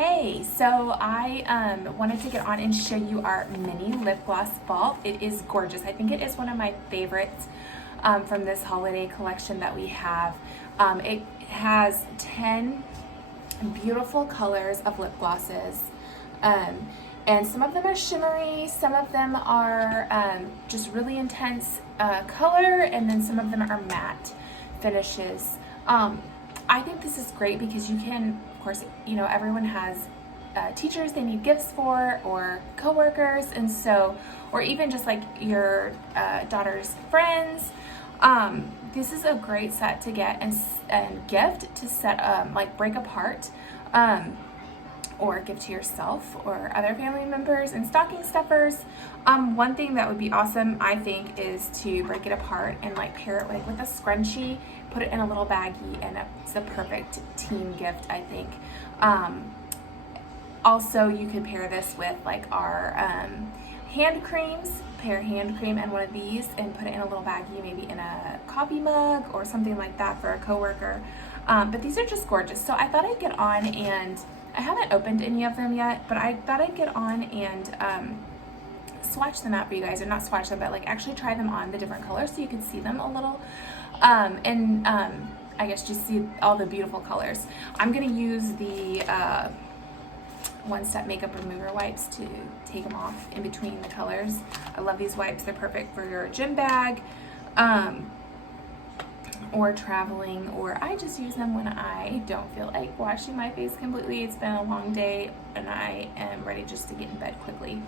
Hey, so I wanted to get on and show you our mini lip gloss ball. It is gorgeous. I think it is one of my favorites from this holiday collection that we have. It has 10 beautiful colors of lip glosses. And some of them are shimmery, some of them are just really intense color, and then some of them are matte finishes. I think this is great because you can, of course, you know, everyone has teachers they need gifts for, or coworkers, and so, or even just like your daughter's friends. This is a great set to get and gift to set like break apart, or give to yourself or other family members and stocking stuffers. One thing that would be awesome, I think, is to break it apart and like pair it like with a scrunchie, put it in a little baggie, and it's a perfect team gift, I think. Also, you could pair this with like our hand creams, pair hand cream and one of these and put it in a little baggie, maybe in a coffee mug or something like that for a coworker. But these are just gorgeous. So I thought I'd get on, and I haven't opened any of them yet, but I thought I'd get on and swatch them out for you guys, or not swatch them, but like actually try them on the different colors so you can see them a little, I guess just see all the beautiful colors. I'm gonna use the One Step Makeup Remover wipes to take them off in between the colors. I love these wipes. They're perfect for your gym bag, or traveling, or I just use them when I don't feel like washing my face completely. It's been a long day and I am ready just to get in bed quickly.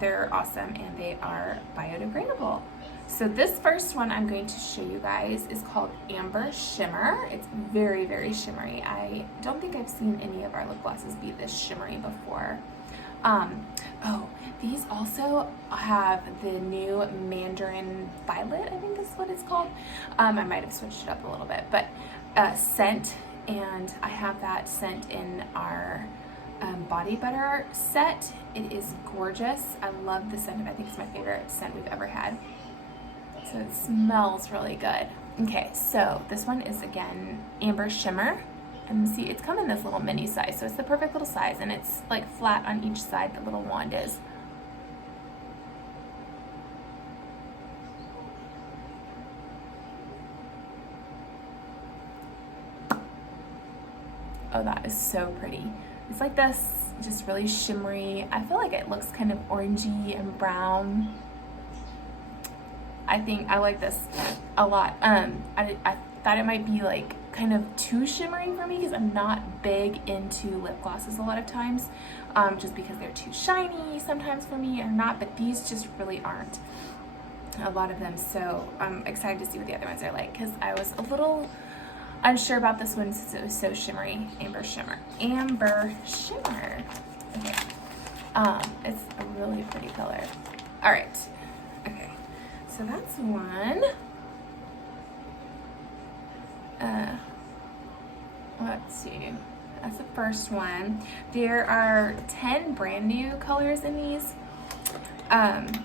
They're awesome and they are biodegradable. So this first one I'm going to show you guys is called Amber Shimmer. It's very, very shimmery. I don't think I've seen any of our lip glosses be this shimmery before. Oh, these also have the new Mandarin Violet, I think is what it's called. I might have switched it up a little bit, but scent, and I have that scent in our body butter set. It is gorgeous. I love the scent. I think it's my favorite scent we've ever had. So it smells really good. Okay, so this one is again Amber Shimmer. And see, it's come in this little mini size, so it's the perfect little size, and it's like flat on each side, the little wand is. Oh, that is so pretty. It's like this, just really shimmery. I feel like it looks kind of orangey and brown. I think I like this a lot. I thought it might be like kind of too shimmery for me because I'm not big into lip glosses a lot of times, just because they're too shiny sometimes for me, or not, but these just really aren't, a lot of them. So I'm excited to see what the other ones are like, because I was a little unsure about this one since it was so shimmery. Amber Shimmer. Amber Shimmer. Okay. It's a really pretty color. All right. Okay. So that's one. Let's see. That's the first one. There are 10 brand new colors in these, and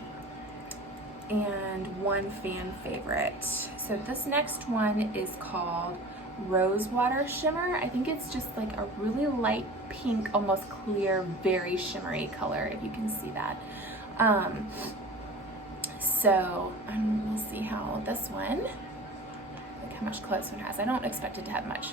one fan favorite. So this next one is called Rosewater Shimmer. I think it's just like a really light pink, almost clear, very shimmery color, if you can see that. So we'll see how this one, like how much color this one has. I don't expect it to have much.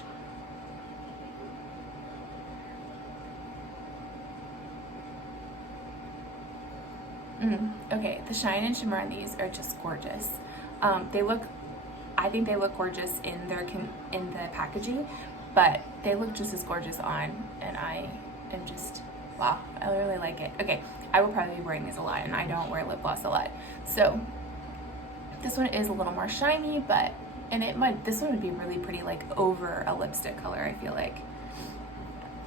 Okay, the shine and shimmer on these are just gorgeous. I think they look gorgeous in the packaging, but they look just as gorgeous on, and I am just, wow, I really like it. Okay, I will probably be wearing these a lot, and I don't wear lip gloss a lot. So this one is a little more shiny, but, and this one would be really pretty like over a lipstick color, I feel like.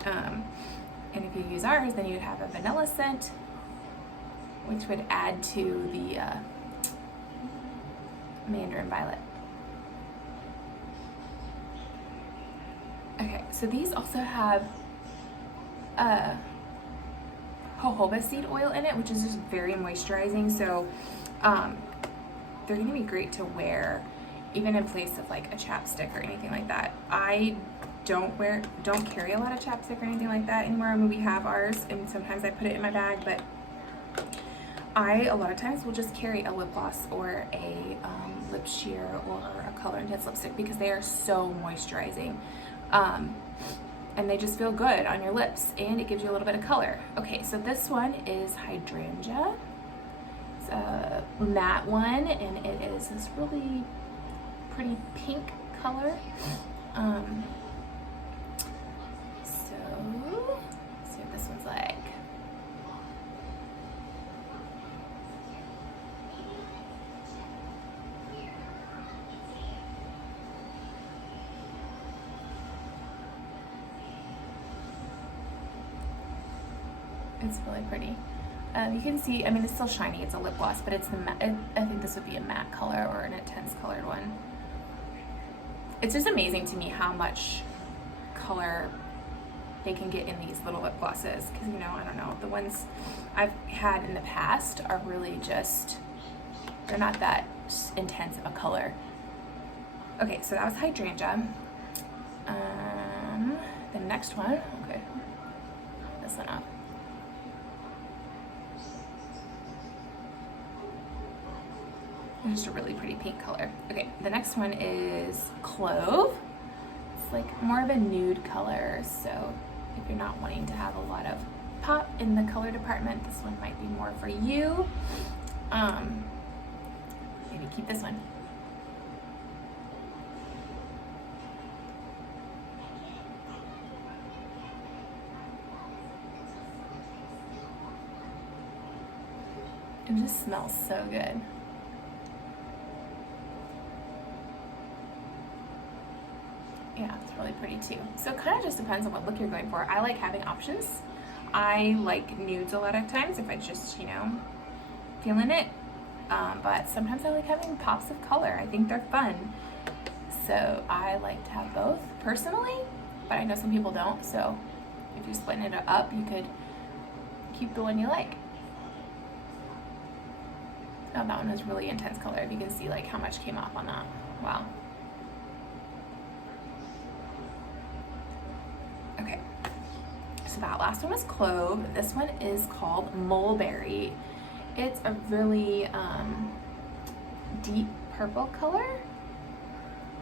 And if you use ours, then you'd have a vanilla scent, which would add to the Mandarin Violet. Okay, so these also have jojoba seed oil in it, which is just very moisturizing. So they're gonna be great to wear even in place of like a chapstick or anything like that. I don't carry a lot of chapstick or anything like that anymore. I mean, we have ours, and sometimes I put it in my bag, but a lot of times will just carry a lip gloss or a lip sheer or a color intense lipstick because they are so moisturizing. And they just feel good on your lips, and it gives you a little bit of color. Okay, so this one is Hydrangea. It's a matte one, and it is this really pretty pink color. So let's see what this one's like. It's really pretty. You can see, I mean, it's still shiny. It's a lip gloss, but it's the matte. I think this would be a matte color or an intense colored one. It's just amazing to me how much color they can get in these little lip glosses. Because, you know, I don't know, the ones I've had in the past are really just, they're not that intense of a color. Okay, so that was Hydrangea. The next one, okay, this one up. It's just a really pretty pink color. Okay, the next one is Clove. It's like more of a nude color, so if you're not wanting to have a lot of pop in the color department, this one might be more for you. Maybe keep this one. It just smells so good. Yeah, it's really pretty too. So it kind of just depends on what look you're going for. I like having options. I like nudes a lot of times if I just, you know, feeling it. But sometimes I like having pops of color. I think they're fun. So I like to have both personally, but I know some people don't. So if you're splitting it up, you could keep the one you like. Oh, that one was really intense color. If you can see like how much came off on that. Wow. Okay, so that last one was Clove. This one is called Mulberry. It's a really deep purple color.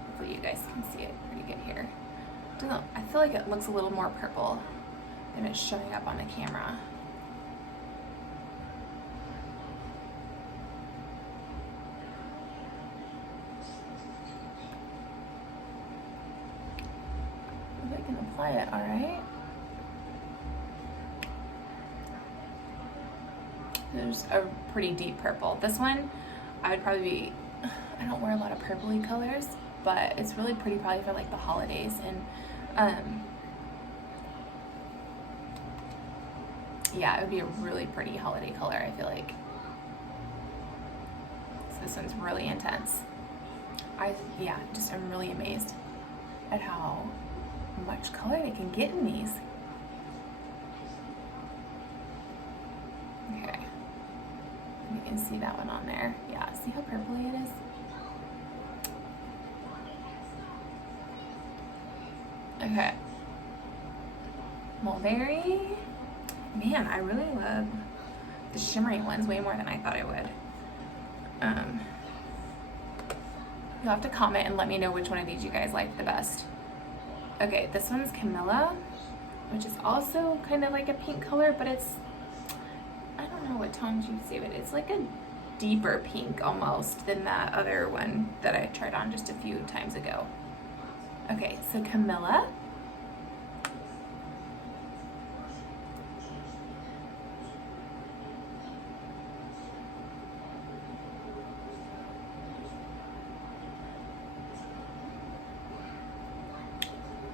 Hopefully you guys can see it pretty good here. I feel like it looks a little more purple than it's showing up on the camera. I can apply it, all right. There's a pretty deep purple. This one, I would probably be, I don't wear a lot of purpley colors, but it's really pretty probably for like the holidays. And yeah, it would be a really pretty holiday color, I feel like. So this one's really intense. I'm really amazed at how much color they can get in these. Okay, you can see that one on there. Yeah, see how purpley it is? Okay, Mulberry. Man, I really love the shimmery ones way more than I thought I would. You'll have to comment and let me know which one of these you guys like the best. Okay, this one's Camilla, which is also kind of like a pink color, but it's, I don't know what tones you'd say, but it's like a deeper pink almost than that other one that I tried on just a few times ago. Okay, so Camilla.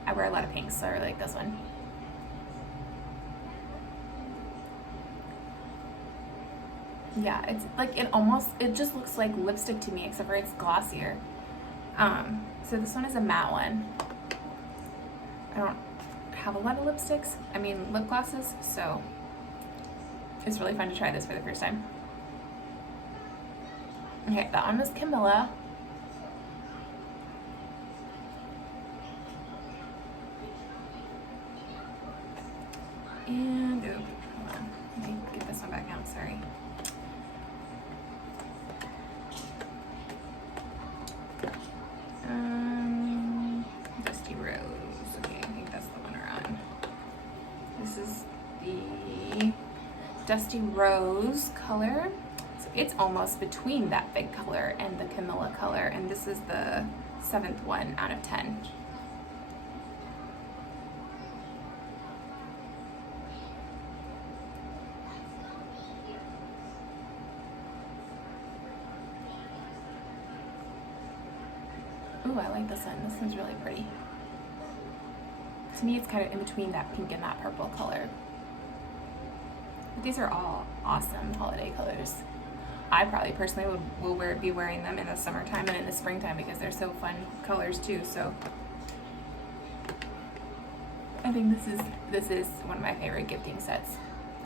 I wear a lot of pinks, so I really like this one. Yeah, it's like it just looks like lipstick to me, except for it's glossier. So this one is a matte one. I don't have a lot of lipsticks, lip glosses, so it's really fun to try this for the first time. Okay, that one was Camilla. And, oh, hold on. Let me get this one back out, sorry. Dusty Rose. Okay, I think that's the one we're on. This is the Dusty Rose color. So it's almost between that big color and the Camilla color, and this is the 7th one out of 10. Ooh, I like this one. This one's really pretty. To me, it's kind of in between that pink and that purple color. But these are all awesome holiday colors. I probably personally will be wearing them in the summertime and in the springtime because they're so fun colors too. So I think this is one of my favorite gifting sets.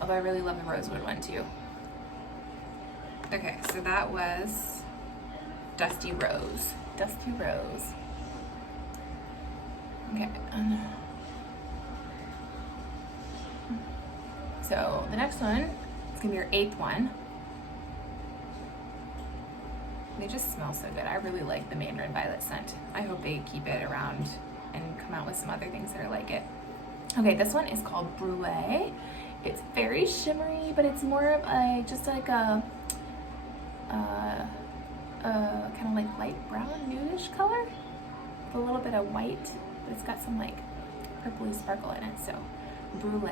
Although I really love the rosewood one too. Okay, so that was Dusty Rose. Dusty Rose. Okay. So the next one is gonna be your 8th one. They just smell so good. I really like the Mandarin Violet scent. I hope they keep it around and come out with some other things that are like it. Okay, this one is called Brule. It's very shimmery, but it's more of a just like a kind of like light brown nudish color with a little bit of white, but it's got some like purpley sparkle in it. So Brule.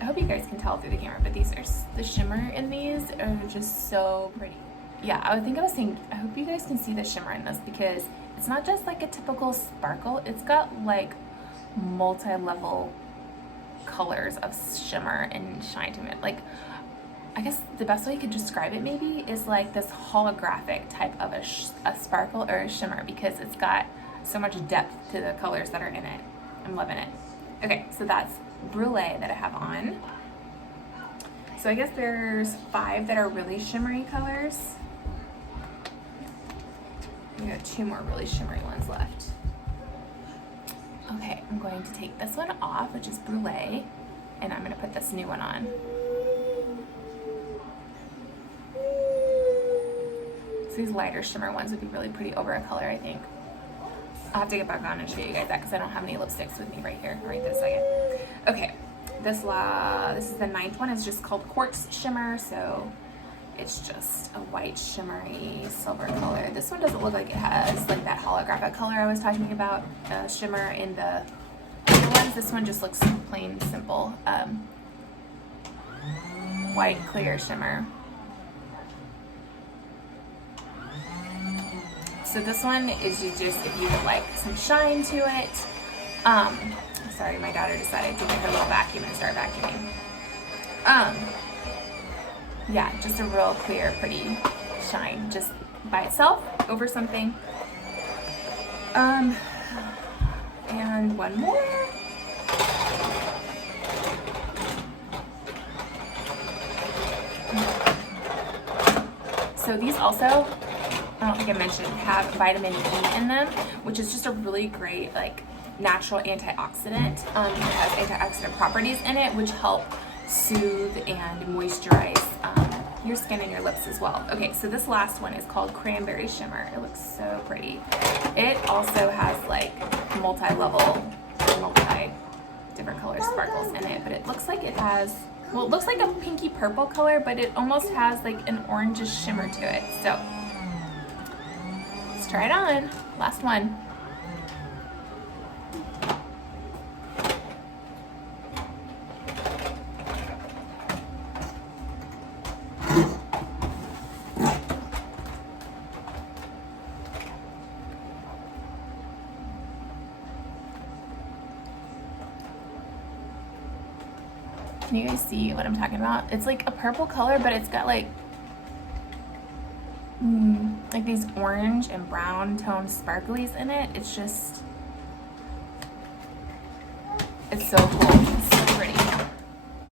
I hope you guys can tell through the camera, but these are, the shimmer in these are just so pretty. Yeah, I was saying, I hope you guys can see the shimmer in this because it's not just like a typical sparkle. It's got like multi-level colors of shimmer and shine to it. Like, I guess the best way you could describe it maybe is like this holographic type of a sparkle or a shimmer because it's got so much depth to the colors that are in it. I'm loving it. Okay, so that's Brule that I have on. So I guess there's 5 that are really shimmery colors. We got 2 more really shimmery ones left. Okay, I'm going to take this one off, which is Brule, and I'm going to put this new one on. So these lighter shimmer ones would be really pretty over a color, I think. I'll have to get back on and show you guys that because I don't have any lipsticks with me right here, right this second. Okay, this is the 9th one. It's just called Quarks Shimmer, so it's just a white shimmery silver color. This one doesn't look like it has like that holographic color I was talking about, shimmer in the other ones. This one just looks plain simple, white clear shimmer. So this one is just if you would like some shine to it. Sorry, my daughter decided to get her little vacuum and start vacuuming. Yeah, just a real clear, pretty shine, just by itself over something. And one more. So these also, I don't think I mentioned, have vitamin E in them, which is just a really great, like, natural antioxidant. It has antioxidant properties in it, which help soothe and moisturize your skin and your lips as well. Okay, so this last one is called Cranberry Shimmer. It looks so pretty. It also has, like, multi-level, multi-different color sparkles in it, but it looks like it has, well, it looks like a pinky purple color, but it almost has, like, an orangish shimmer to it. So let's try it on. Last one. Can you guys see what I'm talking about? It's like a purple color, but it's got like these orange and brown toned sparklies in it. It's just, it's so cool. It's